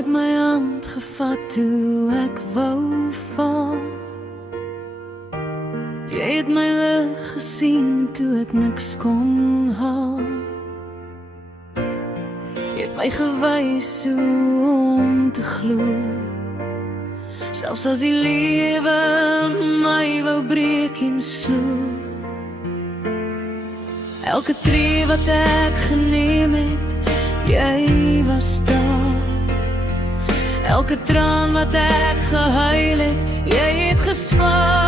het my hand gevat toe ek wou val. Jy het my lig gesien toe ek niks kon haal. Jy het my gewys hoe om te glo, selfs as die lewe my wou breek en slo. Elke tree wat ek geneem het, jy was daar. Elke traan wat ek gehuil het, jy het gespaar.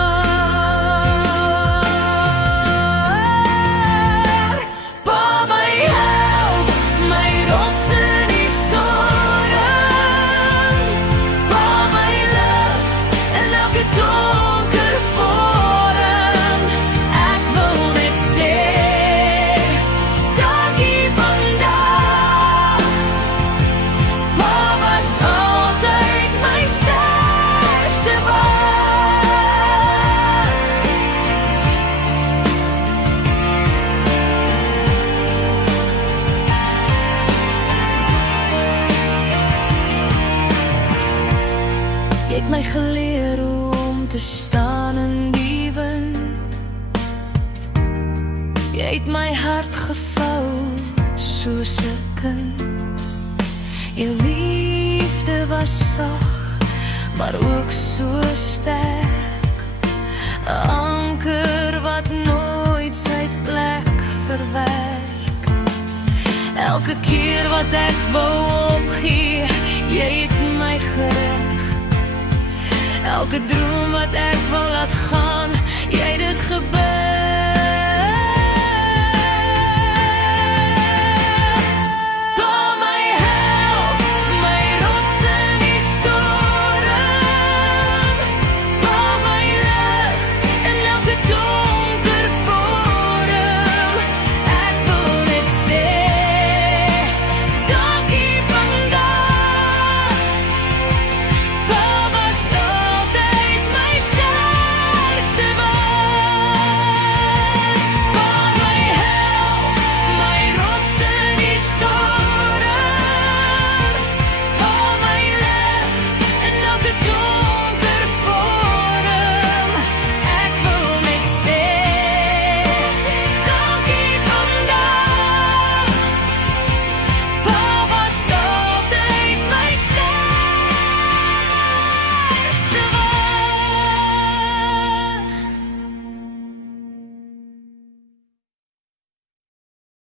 Pa, my help, my rots in die storm. Pa, my lig in elke donker vorm. Ek wil net sê, dankie vandag. Pa was altyd my sterkste waard. Jy het my geleer hoe om te staan in die wind. Jy het my hart gevou soos 'n kind. Jou liefde was sag, maar ook so sterk. 'n Anker wat nooit sy plek verwerk. Elke keer wat ek wou opgee, jy het my gered. Elke droom wat ek wou laat gaan, jy het dit gebeur.